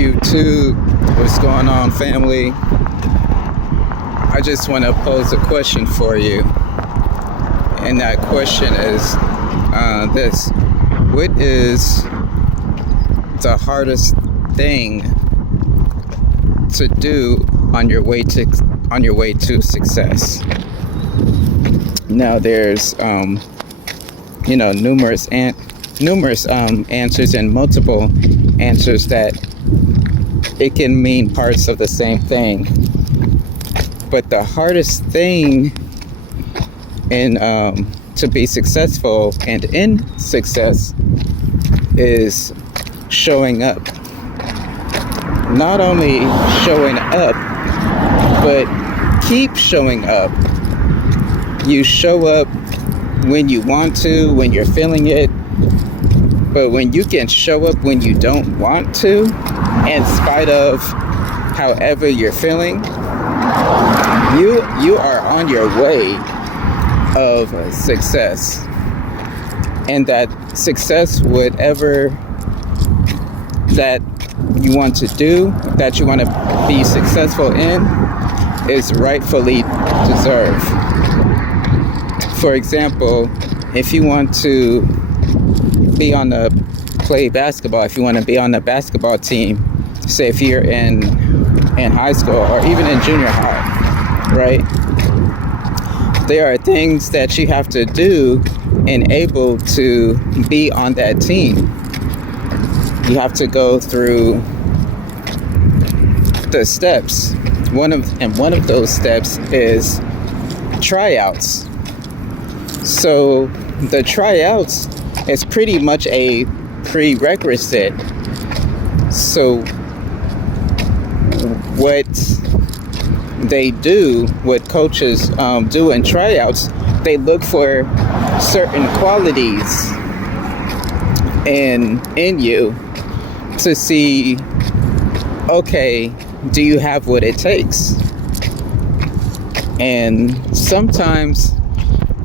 YouTube? What's going on, family? I just want to pose a question for you. And that question is this. What is the hardest thing to do on your way to success? Now there's numerous answers and multiple answers that it can mean parts of the same thing. But the hardest thing to be successful and in success is showing up. Not only showing up, but keep showing up. You show up when you want to, when you're feeling it. But when you can show up when you don't want to, in spite of however you're feeling, you are on your way of success. And that success, whatever that you want to do, that you want to be successful in, is rightfully deserved. For example, if you want to play basketball, if you want to be on the basketball team, say if you're in high school or even in junior high, right? There are things that you have to do and able to be on that team. You have to go through the steps. One of those steps is tryouts. So the tryouts is pretty much a prerequisite. So what they do, what coaches do in tryouts, they look for certain qualities in you to see, okay, do you have what it takes? And sometimes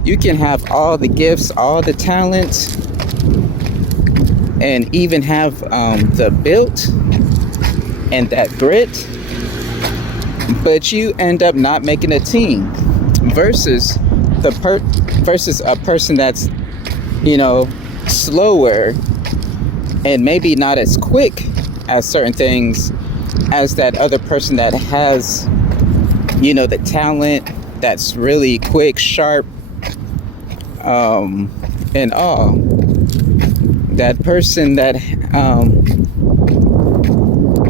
you can have all the gifts, all the talent, and even have the built and that grit, but you end up not making a team versus a person that's slower and maybe not as quick at certain things as that other person that has the talent, that's really quick, sharp, and all. That person that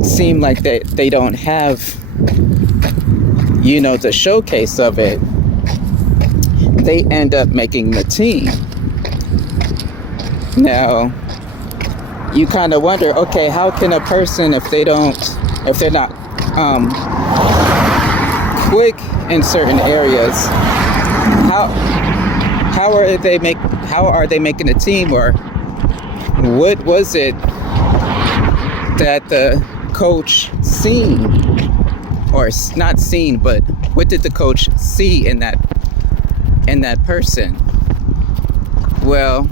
seem like they don't have the showcase of it, they end up making the team. Now you kind of wonder, okay, how can a person, if they're not quick in certain areas, how are they making a team? Or what was it that the coach seen, or not seen, but what did the coach see in that person? Well,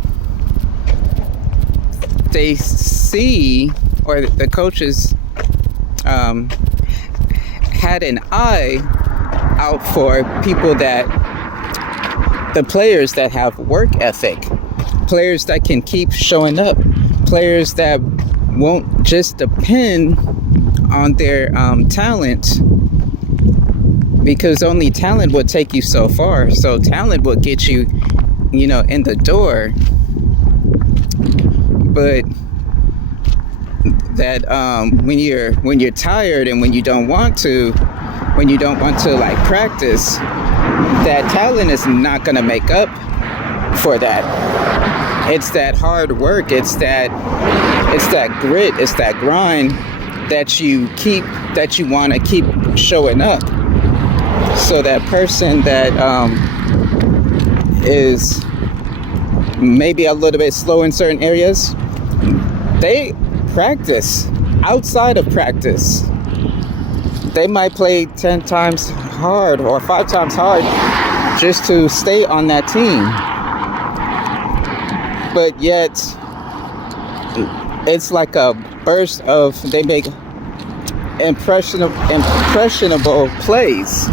they see, or the coaches had an eye out for the players that have work ethic, players that can keep showing up, players that won't just depend on their talent, because only talent will take you so far. So talent will get you, in the door. But that when you're tired and when you don't want to like practice, that talent is not going to make up for that. It's that hard work, it's that grit, it's that grind that you want to keep showing up. So that person that is maybe a little bit slow in certain areas, they practice. Outside of practice, they might play 10 times hard or 5 times hard just to stay on that team. But yet it's like a burst of, they make impressionable plays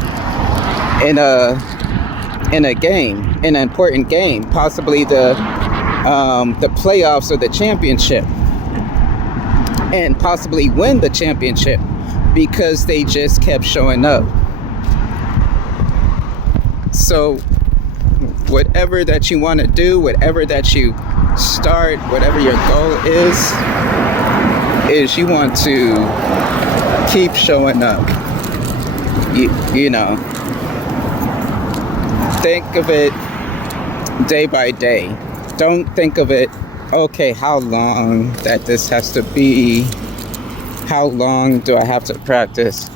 in a game, in an important game, possibly the playoffs or the championship, and possibly win the championship because they just kept showing up. So whatever that you want to do, whatever that you start, whatever your goal is you want to keep showing up. You know, think of it day by day. Don't think of it, okay, how long that this has to be, how long do I have to practice.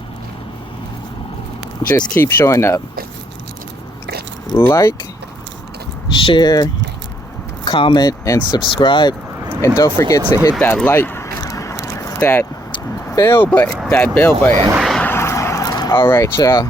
Just keep showing up. Like, share, comment, and subscribe. And don't forget to hit that bell button. All right, y'all.